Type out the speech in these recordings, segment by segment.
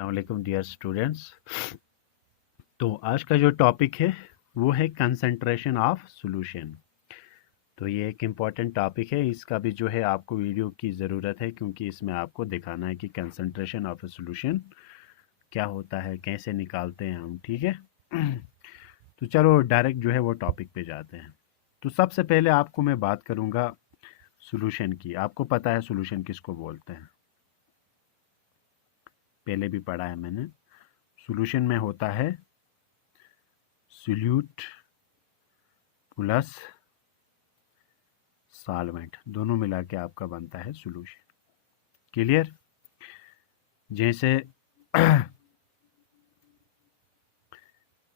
अस्सलाम वालेकुम dear students. तो आज का जो टॉपिक है वो है कंसंट्रेशन ऑफ सॉल्यूशन। तो ये एक इम्पॉर्टेंट टॉपिक है, इसका भी जो है आपको वीडियो की ज़रूरत है क्योंकि इसमें आपको दिखाना है कि कंसंट्रेशन ऑफ ए सॉल्यूशन क्या होता है, कैसे निकालते हैं हम। ठीक है तो चलो डायरेक्ट जो है वो टॉपिक पे जाते हैं। तो सबसे पहले आपको मैं बात करूँगा सॉल्यूशन की। आपको पता है सॉल्यूशन किसको बोलते हैं, पहले भी पढ़ा है मैंने। सॉल्यूशन में होता है सोल्यूट प्लस सॉल्वेंट, दोनों मिला के आपका बनता है सॉल्यूशन। क्लियर? जैसे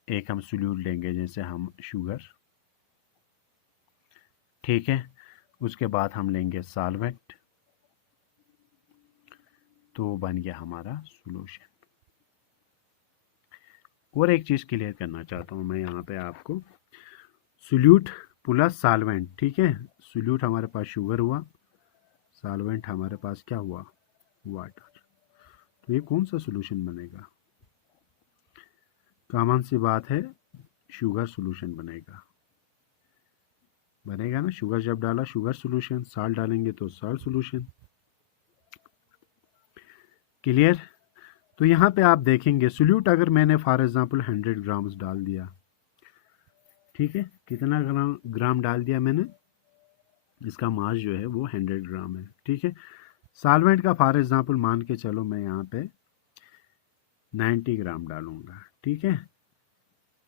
एक हम सोल्यूट लेंगे, जैसे हम शुगर, ठीक है। उसके बाद हम लेंगे सॉल्वेंट, तो बन गया हमारा सॉल्यूशन। और एक चीज़ क्लियर करना चाहता हूँ मैं यहाँ पे आपको, सोल्यूट प्लस सॉल्वेंट, ठीक है। सोल्यूट हमारे पास शुगर हुआ, सॉल्वेंट हमारे पास क्या हुआ, वाटर। तो ये कौन सा सॉल्यूशन बनेगा? कॉमन सी बात है, शुगर सॉल्यूशन बनेगा ना। शुगर जब डाला शुगर सॉल्यूशन, साल्ट डालेंगे तो साल्ट सॉल्यूशन। क्लियर? तो यहाँ पे आप देखेंगे सोल्यूट अगर मैंने फॉर एग्जांपल 100 ग्राम्स डाल दिया, ठीक है। कितना ग्राम डाल दिया मैंने? इसका मास जो है वो 100 ग्राम है, ठीक है। सॉल्वेंट का फॉर एग्जांपल मान के चलो मैं यहाँ पे 90 ग्राम डालूंगा, ठीक है।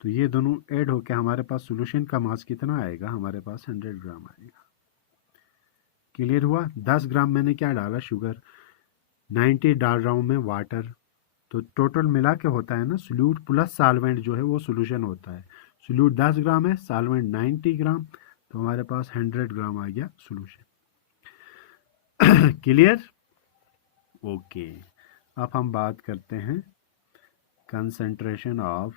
तो ये दोनों ऐड होकर हमारे पास सॉल्यूशन का मास कितना आएगा? हमारे पास 100 ग्राम आएगा। क्लियर हुआ? 10 ग्राम मैंने क्या डाला? शुगर। 90 डाल रहा हूँ मैं वाटर। तो टोटल मिला के होता है ना सोल्यूट प्लस सॉल्वेंट जो है वो सॉल्यूशन होता है। सोल्यूट 10 ग्राम है, सॉल्वेंट 90 ग्राम, तो हमारे पास 100 ग्राम आ गया सॉल्यूशन। क्लियर? ओके। अब हम बात करते हैं concentration of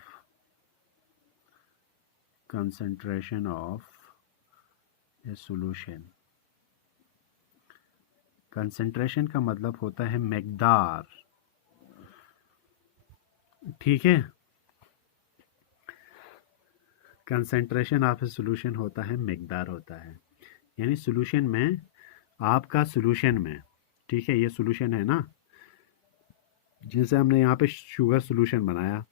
A solution. Concentration का मतलब होता है मकदार, ठीक है। कंसंट्रेशन ऑफ ए सॉल्यूशन होता है मकदार होता है, यानी सॉल्यूशन में, आपका सॉल्यूशन में, ठीक है। ये सॉल्यूशन है ना, जैसे हमने यहाँ पे शुगर सॉल्यूशन बनाया।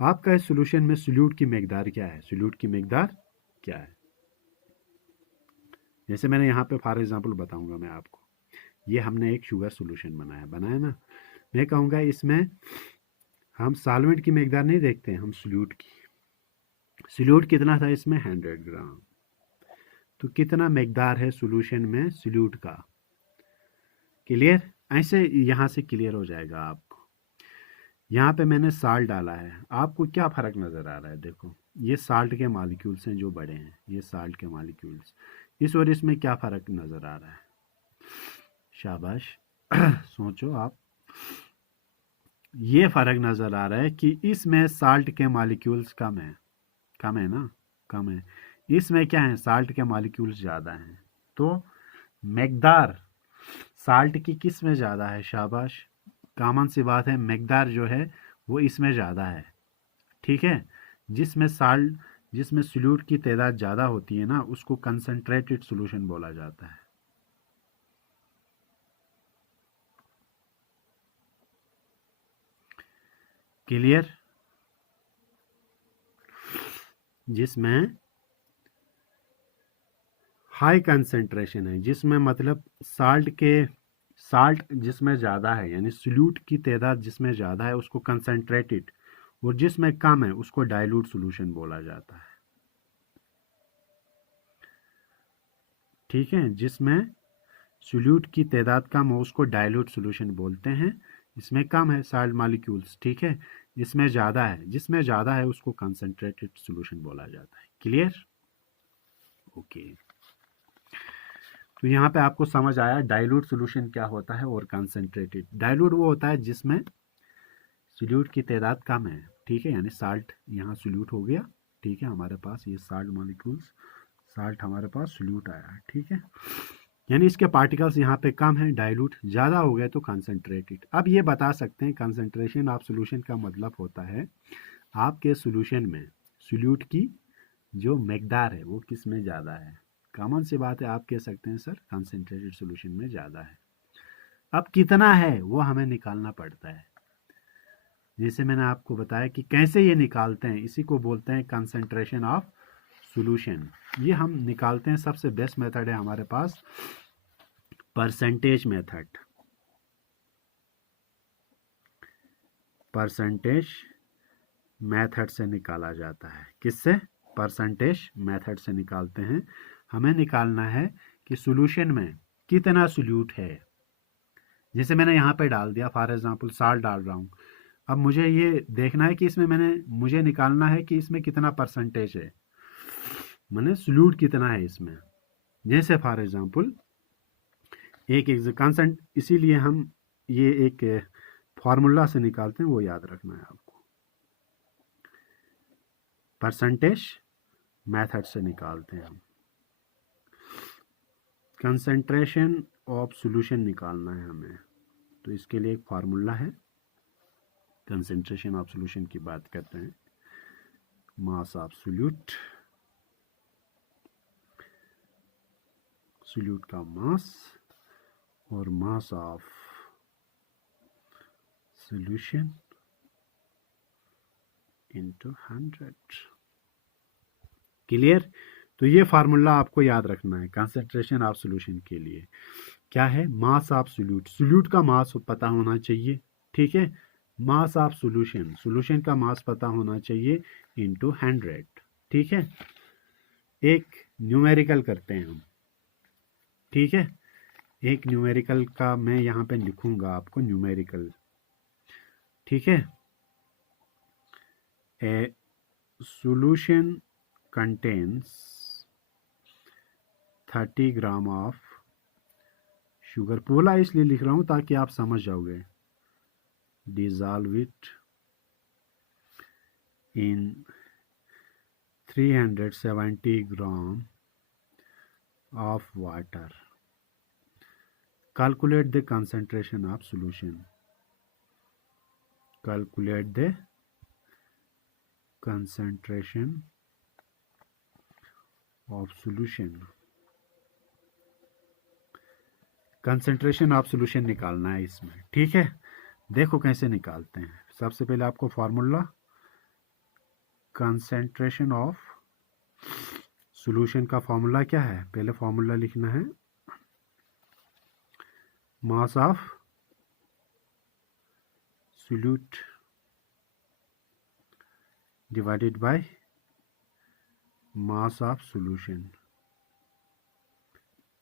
आपका इस सॉल्यूशन में सोल्यूट की मकदार क्या है? सोल्यूट की मकदार क्या है? जैसे मैंने यहाँ पे फॉर एग्जांपल बताऊंगा मैं आपको। ये हमने एक शुगर सॉल्यूशन बनाया ना। मैं कहूँगा इसमें हम सॉल्वेंट की मकदार नहीं देखते हैं, हम सोल्यूट की। सोल्यूट कितना था इसमें? 100 ग्राम। तो कितना मकदार है सॉल्यूशन में सोल्यूट का? क्लियर? ऐसे यहाँ से क्लियर हो जाएगा आपको। यहाँ पे मैंने साल्ट डाला है, आपको क्या फ़र्क नज़र आ रहा है? देखो, ये साल्ट के मॉलिक्यूल्स हैं जो बड़े हैं, ये साल्ट के मॉलिक्यूल्स। इस और इसमें क्या फ़र्क नज़र आ रहा है? शाबाश सोचो आप। ये फ़र्क नज़र आ रहा है कि इसमें साल्ट के मॉलिक्यूल्स कम है ना, कम है। इसमें क्या है? साल्ट के मॉलिक्यूल्स ज़्यादा हैं। तो मकदार साल्ट की किस में ज़्यादा है? शाबाश, कॉमन सी बात है, मकदार जो है वो इसमें ज़्यादा है, ठीक है। जिसमें सोल्यूट की तादाद ज़्यादा होती है ना, उसको कंसंट्रेटेड सॉल्यूशन बोला जाता है। क्लियर? जिसमें हाई कंसंट्रेशन है, जिसमें मतलब साल्ट जिसमें ज़्यादा है, यानी सोल्यूट की तादाद जिसमें ज़्यादा है उसको कंसंट्रेटेड, और जिसमें कम है उसको डाइल्यूट सॉल्यूशन बोला जाता है, ठीक है। जिसमें सोल्यूट की तादाद कम हो उसको डाइल्यूट सॉल्यूशन बोलते हैं। इसमें कम है साल्ट मॉलिक्यूल्स, ठीक है। इसमें ज़्यादा है, जिसमें ज़्यादा है उसको कंसंट्रेटेड सॉल्यूशन बोला जाता है। क्लियर? ओके। तो यहाँ पे आपको समझ आया डाइल्यूट सॉल्यूशन क्या होता है और कंसंट्रेटेड। डाइल्यूट वो होता है जिसमें सोल्यूट की तादाद कम है, ठीक है, यानी साल्ट यहाँ सोल्यूट हो गया, ठीक है। हमारे पास ये साल्ट मॉलिक्यूल्स, साल्ट हमारे पास सोल्यूट आया, ठीक है। यानी इसके पार्टिकल्स यहाँ पे कम हैं, डाइल्यूट ज़्यादा हो गए तो कंसनट्रेटेड। अब ये बता सकते हैं कंसनट्रेशन ऑफ सोल्यूशन का मतलब होता है आपके सोल्यूशन में सोल्यूट की जो मकदार है वो किस में ज़्यादा है। कॉमन सी बात है, आप कह सकते हैं सर कंसनट्रेटेड सोल्यूशन में ज़्यादा है। अब कितना है वो हमें निकालना पड़ता है। जैसे मैंने आपको बताया कि कैसे ये निकालते हैं, इसी को बोलते हैं कंसंट्रेशन ऑफ सॉल्यूशन। ये हम निकालते हैं, सबसे बेस्ट मेथड है हमारे पास परसेंटेज मेथड। परसेंटेज मेथड से निकाला जाता है। किससे? परसेंटेज मेथड से निकालते हैं। हमें निकालना है कि सॉल्यूशन में कितना सोल्यूट है। जैसे मैंने यहाँ पे डाल दिया, फॉर एग्जांपल साल्ट डाल रहा हूँ। अब मुझे ये देखना है कि इसमें मुझे निकालना है कि इसमें कितना परसेंटेज है, मैंने सोल्यूट कितना है इसमें। जैसे फॉर एग्जांपल एक कंसेंट, इसीलिए हम ये एक फार्मूला से निकालते हैं, वो याद रखना है आपको। परसेंटेज मेथड से निकालते हैं हम। कंसंट्रेशन ऑफ सॉल्यूशन निकालना है हमें, तो इसके लिए एक फार्मूला है। कंसंट्रेशन ऑफ सॉल्यूशन की बात करते हैं, मास ऑफ सोल्यूट, सोल्यूट का मास और mass of solution into 100। Clear? तो ये फार्मूला आपको याद रखना है कंसंट्रेशन ऑफ सॉल्यूशन के लिए। क्या है? मास ऑफ सोल्यूट, सोल्यूट का मास पता होना चाहिए, ठीक है। मास ऑफ सॉल्यूशन, सॉल्यूशन का मास पता होना चाहिए इनटू 100, ठीक है। एक न्यूमेरिकल करते हैं हम, ठीक है। एक न्यूमेरिकल का मैं यहाँ पे लिखूंगा आपको, न्यूमेरिकल, ठीक है। A solution contains 30 gram of sugar. पोला इसलिए लिख रहा हूं ताकि आप समझ जाओगे। Dissolve it in 370 gram of water. Calculate the concentration of solution. Calculate the concentration of solution। Concentration of solution निकालना है इसमें, ठीक है। देखो कैसे निकालते हैं। सबसे पहले आपको फार्मूला, कंसंट्रेशन ऑफ सॉल्यूशन का फार्मूला क्या है? पहले फार्मूला लिखना है, mass of solute divided by mass of solution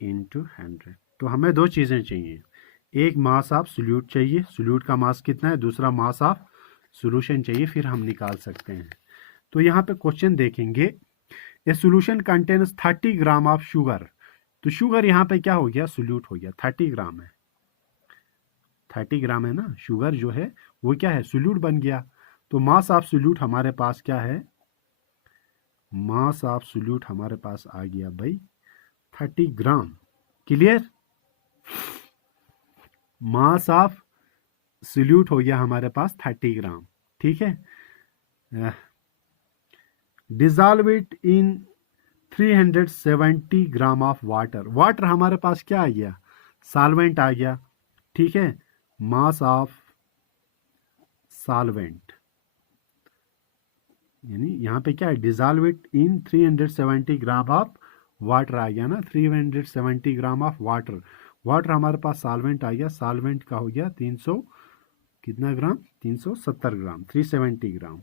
into 100। तो हमें दो चीज़ें चाहिए, एक मास ऑफ सोल्यूट चाहिए, सोल्यूट का मास कितना है, दूसरा मास ऑफ सॉल्यूशन चाहिए, फिर हम निकाल सकते हैं। तो यहाँ पे क्वेश्चन देखेंगे, ए solution contains 30 gram of sugar. तो शुगर यहाँ पे क्या हो गया? सोल्यूट हो गया, 30 ग्राम है, 30 ग्राम है ना, शुगर जो है वो क्या है? सोल्यूट बन गया। तो मास ऑफ सोल्यूट हमारे पास क्या है? मास ऑफ सोल्यूट हमारे पास आ गया भाई 30 ग्राम। क्लियर? मास ऑफ सोल्यूट हो गया हमारे पास 30 ग्राम, ठीक है। Dissolve it in 370 gram of water. Water हमारे पास क्या आ गया? सॉल्वेंट आ गया, ठीक है। मास ऑफ सॉल्वेंट, यानी यहाँ पे क्या है? Dissolve it in 370 gram of water आ गया ना, 370 ग्राम ऑफ वाटर। वाटर हमारे पास सॉल्वेंट आ गया, सॉल्वेंट का हो गया 300 कितना ग्राम? 370 ग्राम, 370 ग्राम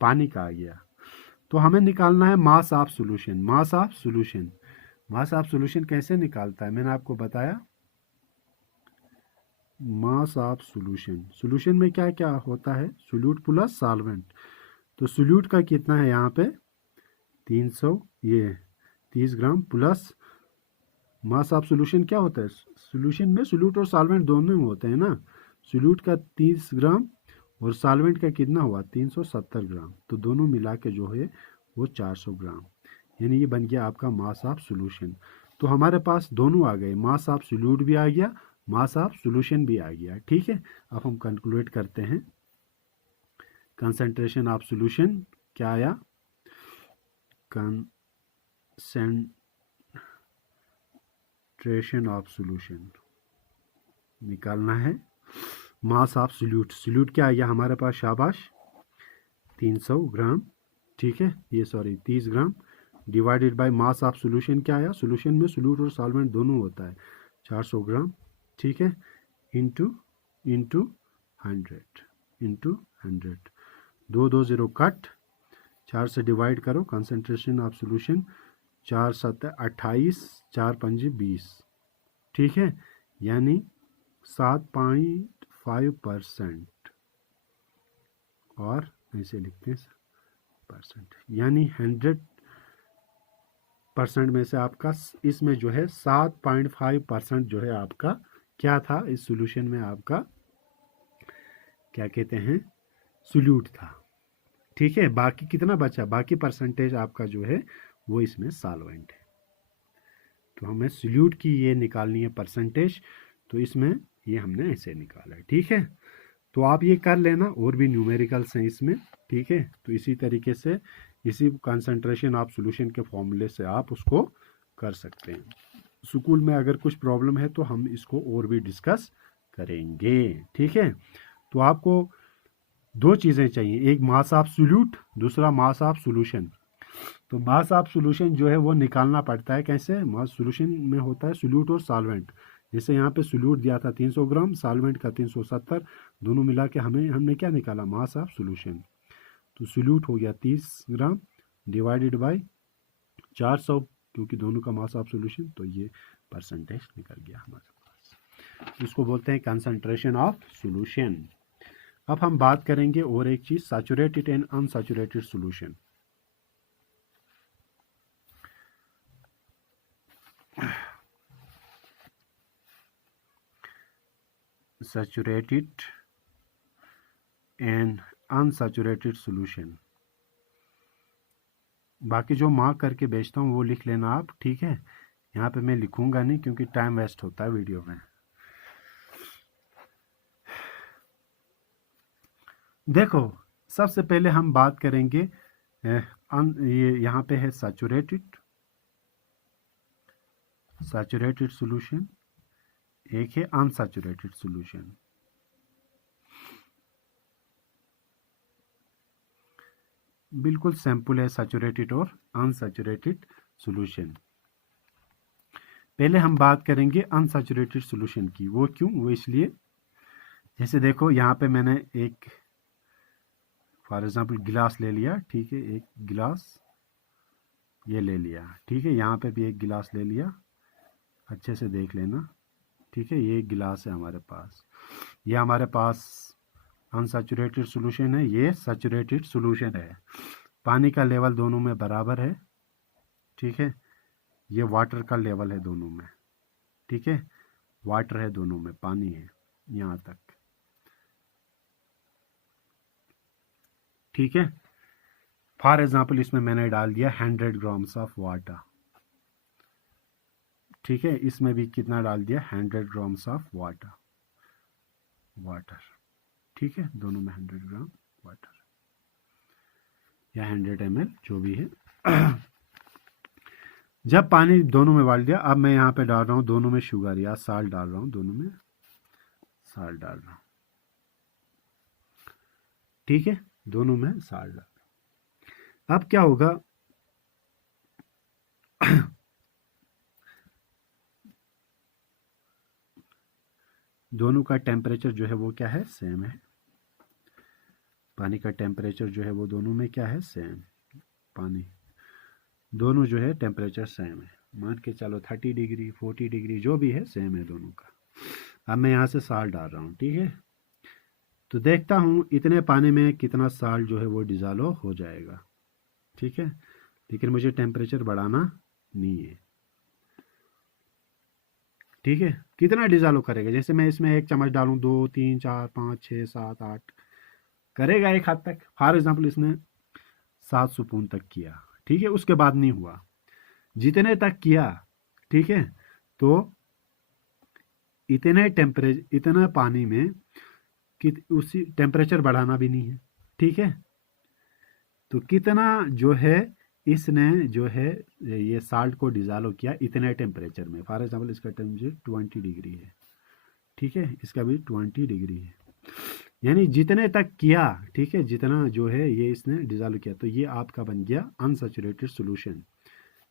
पानी का आ गया। तो हमें निकालना है mass of solution. Mass of solution, mass of solution कैसे निकालता है मैंने आपको बताया। मास ऑफ सॉल्यूशन, सॉल्यूशन में क्या क्या होता है? Solute plus solvent. तो सोल्यूट का कितना है यहाँ पे? 30 gram plus mass of solution क्या होता है? सॉल्यूशन में सोल्यूट और सॉल्वेंट दोनों में होते हैं ना। सोल्यूट का 30 ग्राम और सॉल्वेंट का कितना हुआ? 370 ग्राम। तो दोनों मिला के जो है वो 400 ग्राम, यानी ये बन गया आपका मास ऑफ सॉल्यूशन। तो हमारे पास दोनों आ गए, मास ऑफ सोल्यूट भी आ गया, मास ऑफ सोल्यूशन भी आ गया। ठीक है, अब हम कैलकुलेट करते हैं। कंसंट्रेशन ऑफ सोल्यूशन क्या आया, कंसंट्रेशन ऑफ सोल्यूशन निकालना है। मास ऑफ सोल्यूट, सोल्यूट क्या आ गया हमारे पास, शाबाश 300 ग्राम। ठीक है, ये sorry 30 gram divided by mass of solution क्या आया, सोल्यूशन में सोल्यूट और सॉल्वेंट दोनों होता है, 400 ग्राम। ठीक है, इंटू 100 दो दो जीरो कट, 4 से डिवाइड करो, कंसंट्रेशन ऑफ सोल्यूशन 4 7 28, 4 5 20। ठीक है, यानी 7.5%, और ऐसे लिखते हैं परसेंट, यानी 100% में से आपका इसमें जो है 7.5% जो है आपका क्या था, इस सॉल्यूशन में आपका क्या कहते हैं, सोल्यूट था। ठीक है, बाकी कितना बचा, बाकी परसेंटेज आपका जो है वो इसमें सॉल्वेंट है। तो हमें सोल्यूट की ये निकालनी है परसेंटेज, तो इसमें ये हमने ऐसे निकाला है। ठीक है, तो आप ये कर लेना, और भी न्यूमेरिकल्स हैं इसमें। ठीक है, तो इसी तरीके से इसी कंसंट्रेशन ऑफ सॉल्यूशन के फॉर्मूले से आप उसको कर सकते हैं। स्कूल में अगर कुछ प्रॉब्लम है तो हम इसको और भी डिस्कस करेंगे। ठीक है, तो आपको दो चीज़ें चाहिए, एक मास ऑफ सोल्यूट, दूसरा मास ऑफ सॉल्यूशन। तो मास ऑफ सॉल्यूशन जो है वो निकालना पड़ता है कैसे, मास सॉल्यूशन में होता है सोल्यूट और सॉल्वेंट। जैसे यहाँ पे सोल्यूट दिया था 300 ग्राम, सॉल्वेंट का 370, दोनों मिला के हमने क्या निकाला, मास ऑफ सॉल्यूशन। तो सोल्यूट हो गया 30 ग्राम डिवाइडेड बाय 400, क्योंकि दोनों का मास ऑफ सॉल्यूशन, तो ये परसेंटेज निकल गया हमारे पास। इसको बोलते हैं कंसंट्रेशन ऑफ सॉल्यूशन। अब हम बात करेंगे और एक चीज, saturated and unsaturated solution. Saturated and unsaturated solution, बाकी जो मार्क करके भेजता हूँ वो लिख लेना आप। ठीक है, यहाँ पे मैं लिखूंगा नहीं क्योंकि टाइम वेस्ट होता है वीडियो में। देखो, सबसे पहले हम बात करेंगे ये यहाँ पे है सैचुरेटेड सॉल्यूशन, एक है अनसैचुरेटेड सॉल्यूशन। बिल्कुल सिंपल है सैचुरेटेड और अनसैचुरेटेड सॉल्यूशन। पहले हम बात करेंगे अनसैचुरेटेड सॉल्यूशन की। वो क्यों, वो इसलिए, जैसे देखो यहाँ पे मैंने एक फॉर एग्जांपल गिलास ले लिया। ठीक है, एक गिलास ये ले लिया। ठीक है, यहाँ पे भी एक गिलास ले लिया, अच्छे से देख लेना। ठीक है, ये एक गिलास है हमारे पास, ये हमारे पास अनसैचुरेटेड सॉल्यूशन है, ये सैचुरेटेड सॉल्यूशन है। पानी का लेवल दोनों में बराबर है। ठीक है, ये वाटर का लेवल है दोनों में। ठीक है, वाटर है दोनों में, पानी है यहाँ तक। ठीक है, फॉर एग्जाम्पल इसमें मैंने डाल दिया 100 ग्राम्स ऑफ वाटर। ठीक है, इसमें भी कितना डाल दिया, 100 ग्राम्स ऑफ वाटर। ठीक है, दोनों में 100 ग्राम वाटर या 100 ml जो भी है। जब पानी दोनों में डाल दिया, अब मैं यहाँ पे डाल रहा हूँ दोनों में शुगर या साल्ट डाल रहा हूँ, दोनों में साल्ट डाल रहा हूँ। ठीक है, दोनों में साल्ट डाल। अब क्या होगा, दोनों का टेम्परेचर जो है वो क्या है, सेम है। पानी का टेम्परेचर जो है वो दोनों में क्या है, सेम। पानी दोनों जो है टेम्परेचर सेम है, मान के चलो 30 डिग्री 40 डिग्री जो भी है सेम है दोनों का। अब मैं यहाँ से साल्ट डाल रहा हूँ। ठीक है, तो देखता हूँ इतने पानी में कितना साल्ट जो है वो डिज़ोल्व हो जाएगा। ठीक है, लेकिन मुझे टेम्परेचर बढ़ाना नहीं है। ठीक है, कितना डिज़ोल्व करेगा, जैसे मैं इसमें 1 चम्मच डालूँ, 2 3 4 5 6 7 8 करेगा एक हद तक। फॉर एग्जाम्पल इसने 7 स्पून तक किया। ठीक है, उसके बाद नहीं हुआ, जितने तक किया ठीक है। तो इतना पानी में कि उसी टेम्परेचर बढ़ाना भी नहीं है, ठीक है। तो कितना जो है इसने जो है ये साल्ट को डिजॉल्व किया इतने टेम्परेचर में। फॉर एग्जांपल इसका टेम्परेचर 20 डिग्री है, ठीक है, इसका भी 20 डिग्री है, यानी जितने तक किया, ठीक है, जितना जो है ये इसने डिजॉल्व किया, तो ये आपका बन गया अनसैचुरेटेड सॉल्यूशन,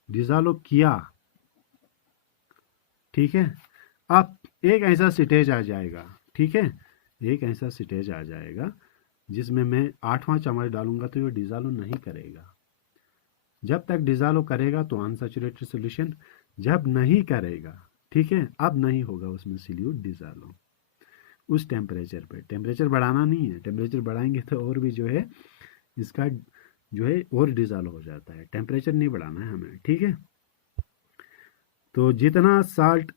डिजॉल्व किया, ठीक है। अब एक ऐसा स्टेज आ जाएगा, ठीक है, एक ऐसा स्टेज आ जाएगा जिसमें मैं 8वां चम्मच डालूंगा तो ये डिजॉल्व नहीं करेगा। जब तक डिजॉल्व करेगा तो अनसैचुरेटेड सॉल्यूशन, जब नहीं करेगा, ठीक है, अब नहीं होगा उसमें सॉल्यूट डिजॉल्व उस टेम्परेचर पे। टेम्परेचर बढ़ाना नहीं है, टेम्परेचर बढ़ाएंगे तो और भी जो है इसका जो है और डिजॉल्व हो जाता है, टेम्परेचर नहीं बढ़ाना है हमें, ठीक है। तो जितना साल्ट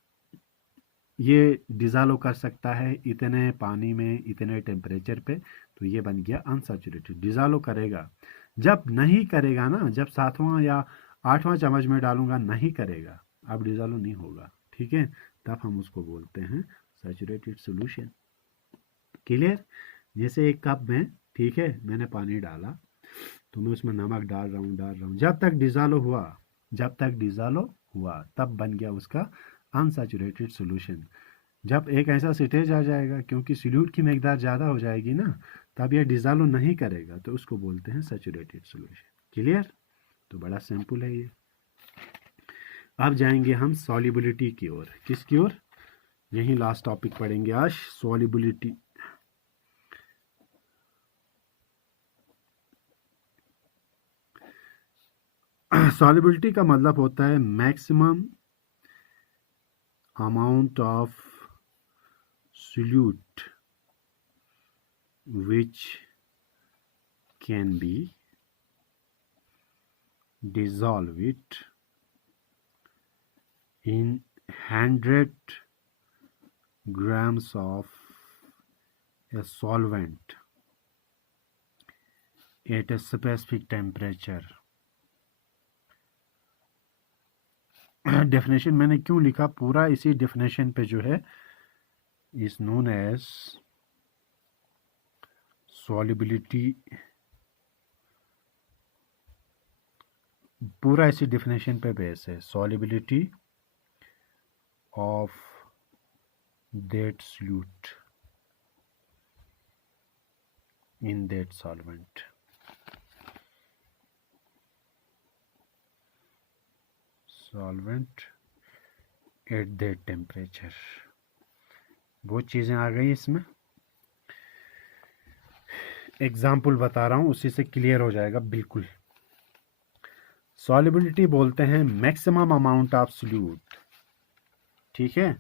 ये डिजॉल्व कर सकता है इतने पानी में इतने टेम्परेचर पे, तो ये बन गया अनसैचुरेटेड। डिजॉल्व करेगा, जब नहीं करेगा ना, जब 7वां या 8वां चम्मच में डालूंगा नहीं करेगा, अब डिजॉल्व नहीं होगा, ठीक है, तब हम उसको बोलते हैं सैचुरेटेड सॉल्यूशन। क्लियर। जैसे एक कप में, ठीक है, मैंने पानी डाला तो मैं उसमें नमक डाल रहा हूँ, जब तक डिजॉल्व हुआ तब बन गया उसका अनसैचुरेटेड सॉल्यूशन। जब एक ऐसा स्टेज आ जाएगा, क्योंकि सॉल्यूट की मकदार ज़्यादा हो जाएगी ना, तब यह डिजॉल्व नहीं करेगा, तो उसको बोलते हैं सैचुरेटेड सॉल्यूशन। क्लियर। तो बड़ा सिंपल है ये। अब जाएंगे हम सॉल्युबिलिटी की ओर। किसकी ओर? यही लास्ट टॉपिक पढ़ेंगे आज, सॉल्युबिलिटी। सॉल्युबिलिटी का मतलब होता है maximum amount of solute which can be dissolved in 100 grams of a solvent at a specific temperature। Definition मैंने क्यों लिखा, पूरा इसी डेफिनेशन पे जो है is known as solubility, पूरा इसी डेफिनेशन पे बेस है, solubility of that solute in that solvent। solvent at that temperature। बहुत चीज़ें आ गई इसमें, एग्जाम्पल बता रहा हूँ, उसी से क्लियर हो जाएगा बिल्कुल। सॉल्युबिलिटी बोलते हैं मैक्सिमम अमाउंट ऑफ सॉल्यूट, ठीक है,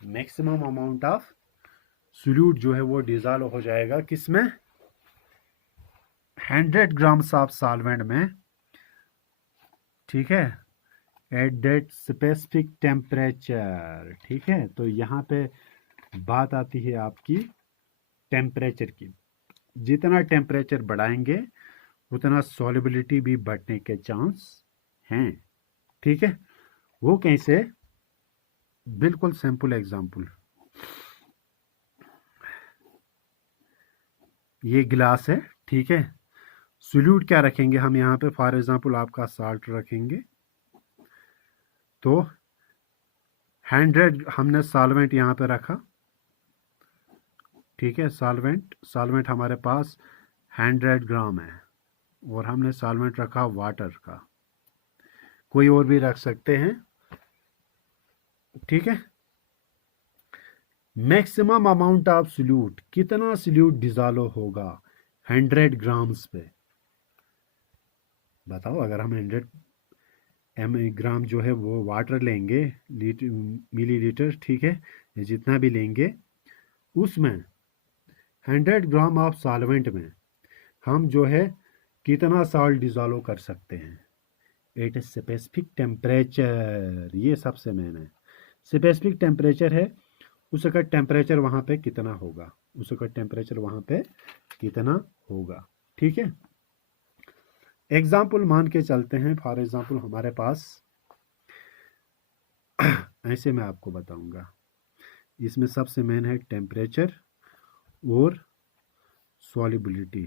मैक्सिमम अमाउंट ऑफ सॉल्यूट जो है वो डिजॉल्व हो जाएगा किसमें, 100 ग्राम्स ऑफ सॉल्वेंट में, ठीक है, एट दैट स्पेसिफिक टेम्परेचर। ठीक है, तो यहाँ पे बात आती है आपकी टेम्परेचर की। जितना टेम्परेचर बढ़ाएंगे उतना सॉल्युबिलिटी भी बढ़ने के चांस हैं। ठीक है, वो कैसे? बिल्कुल सिंपल एग्जांपल, ये गिलास है, ठीक है, सोल्यूट क्या रखेंगे हम यहाँ पे, फॉर एग्जांपल आपका साल्ट रखेंगे, तो 100 हमने सॉल्वेंट यहाँ पे रखा, ठीक है, सॉल्वेंट हमारे पास 100 ग्राम है और हमने सॉल्वेंट रखा वाटर का, कोई और भी रख सकते हैं। ठीक है, मैक्सिमम अमाउंट ऑफ सोल्यूट, कितना सोल्यूट डिजॉल्व होगा 100 ग्राम्स पे, बताओ। अगर हम 100 ग्राम जो है वो वाटर लेंगे, मिलीलीटर, ठीक है, जितना भी लेंगे, उसमें 100 ग्राम ऑफ सॉल्वेंट में हम जो है कितना सॉल्ट डिजॉल्व कर सकते हैं एट ए स्पेसिफिक टेम्परेचर। ये सबसे मेन है, स्पेसिफिक टेम्परेचर है, उसका टेम्परेचर वहाँ पे कितना होगा, उसका टेम्परेचर वहाँ पे कितना होगा। ठीक है, एग्जाम्पल मान के चलते हैं, फॉर एग्जाम्पल हमारे पास ऐसे मैं आपको बताऊंगा। इसमें सबसे मेन है टेम्परेचर और solubility.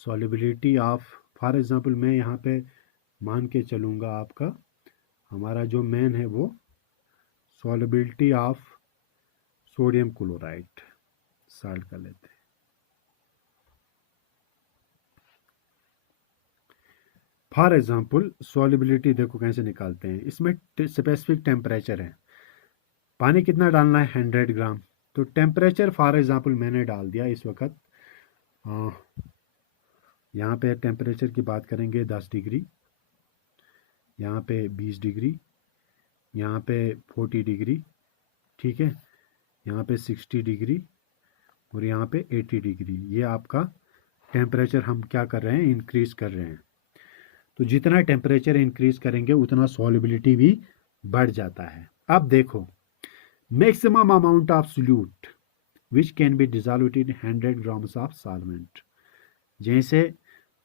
Solubility of, for example मैं यहाँ पे मान के चलूँगा आपका, हमारा जो मेन है वो solubility of sodium chloride, salt कर लेते हैं। फॉर एग्जांपल सॉल्युबिलिटी देखो कैसे निकालते हैं। इसमें स्पेसिफिक टेम्परेचर है, पानी कितना डालना है 100 ग्राम। तो टेम्परेचर फॉर एग्जांपल मैंने डाल दिया इस वक्त, यहाँ पे टेम्परेचर की बात करेंगे 10 डिग्री, यहाँ पे 20 डिग्री, यहाँ पे 40 डिग्री, ठीक है, यहाँ पे 60 डिग्री और यहाँ पे 80 डिग्री। ये आपका टेम्परेचर हम क्या कर रहे हैं, इंक्रीज कर रहे हैं। तो जितना टेम्परेचर इंक्रीज करेंगे उतना सॉल्युबिलिटी भी बढ़ जाता है। अब देखो, maximum amount of solute which can be dissolved in 100 grams of solvent. जैसे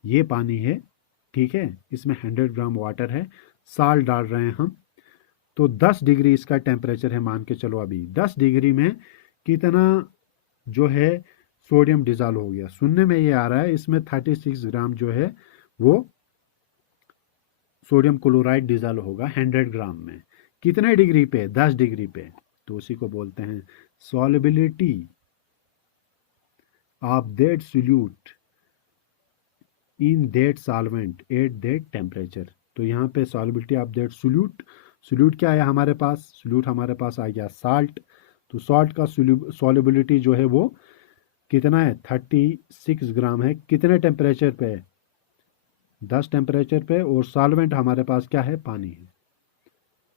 ये पानी है, ठीक है, इसमें 100 ग्राम वाटर है, साल्ट डाल रहे हैं हम, तो 10 डिग्री इसका टेम्परेचर है, मान के चलो अभी 10 डिग्री में कितना जो है सोडियम डिजॉल्व हो गया। सुनने में ये आ रहा है इसमें 36 ग्राम जो है वो सोडियम क्लोराइड डिजॉल्व होगा 100 ग्राम में। कितने डिग्री पे, 10 डिग्री पे। तो उसी को बोलते हैं solubility of that solute in that solvent at that temperature. तो यहाँ पे solubility of that solute, solute क्या है हमारे पास, सोल्यूट हमारे पास आ गया साल्ट। तो साल्ट का सॉल्युबिलिटी जो है वो कितना है, 36 ग्राम है। कितने टेम्परेचर पे, 10 टेम्परेचर पे, और सॉल्वेंट हमारे पास क्या है, पानी है।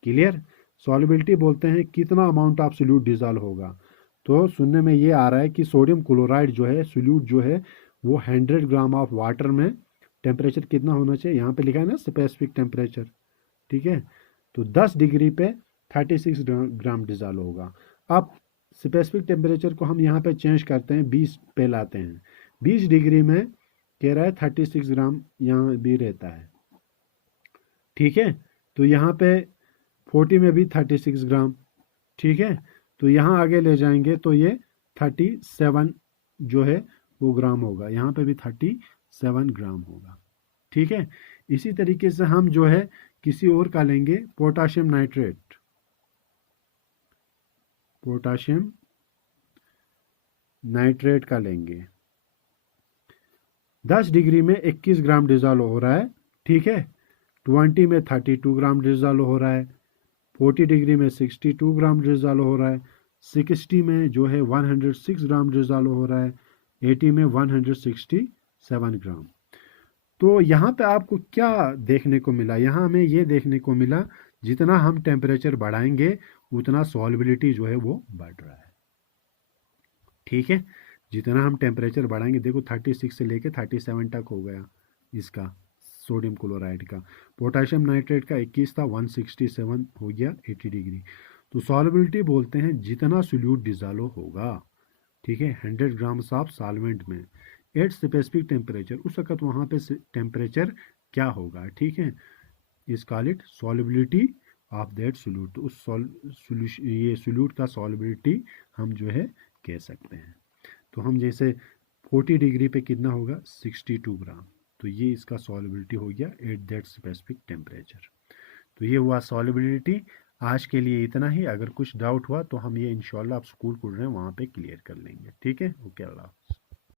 क्लियर। सॉल्युबिलिटी बोलते हैं कितना अमाउंट ऑफ सोल्यूट डिजॉल्व होगा। तो सुनने में ये आ रहा है कि सोडियम क्लोराइड जो है सोल्यूट जो है वो 100 ग्राम ऑफ वाटर में टेम्परेचर कितना होना चाहिए, यहाँ पे लिखा है ना स्पेसिफिक टेम्परेचर, ठीक है। तो 10 डिग्री पे 36 ग्राम डिजॉल्व होगा। अब स्पेसिफिक टेम्परेचर को हम यहाँ पे चेंज करते हैं, 20 पे लाते हैं। 20 डिग्री में कह रहा है 36 ग्राम यहाँ भी रहता है, ठीक है। तो यहाँ पे 40 में भी 36 ग्राम, ठीक है। तो यहाँ आगे ले जाएंगे तो ये 37 जो है वो ग्राम होगा, यहाँ पे भी 37 ग्राम होगा, ठीक है। इसी तरीके से हम जो है किसी और का लेंगे, पोटाशियम नाइट्रेट, पोटाशियम नाइट्रेट का लेंगे। 10 डिग्री में 21 ग्राम डिजॉल्व हो रहा है, ठीक है। 20 में 32 ग्राम डिजॉल्व हो रहा है, 40 डिग्री में 62 ग्राम डिजॉल्व हो रहा है, 60 में जो है 106 ग्राम डिजॉल्व हो रहा है, 80 में 167 ग्राम। तो यहाँ पे आपको क्या देखने को मिला, यहाँ हमें ये देखने को मिला जितना हम टेम्परेचर बढ़ाएंगे उतना सॉल्युबिलिटी जो है वो बढ़ रहा है, ठीक है। जितना हम टेम्परेचर बढ़ाएंगे, देखो 36 से लेके 37 तक हो गया इसका सोडियम क्लोराइड का। पोटाशियम नाइट्रेट का 21 था, 167 हो गया 80 डिग्री। तो सॉल्युबिलिटी बोलते हैं जितना सोल्यूट डिजॉल्व होगा, ठीक है, 100 ग्राम्स ऑफ सॉल्वेंट में एट स्पेसिफिक टेम्परेचर, उस वक्त वहाँ पे टेम्परेचर क्या होगा, ठीक है। इस call it solubility of that solute. तो उस ये सोल्यूट का सॉल्युबिलिटी हम जो है कह सकते हैं। तो हम जैसे 40 डिग्री पे कितना होगा, 62 ग्राम। तो ये इसका सॉल्युबिलिटी हो गया एट दैट स्पेसिफिक टेम्परेचर। तो ये हुआ सॉल्युबिलिटी। आज के लिए इतना ही। अगर कुछ डाउट हुआ तो हम ये इंशाल्लाह आप स्कूल खुल रहे हैं वहाँ पे क्लियर कर लेंगे, ठीक है। ओके, अल्लाह।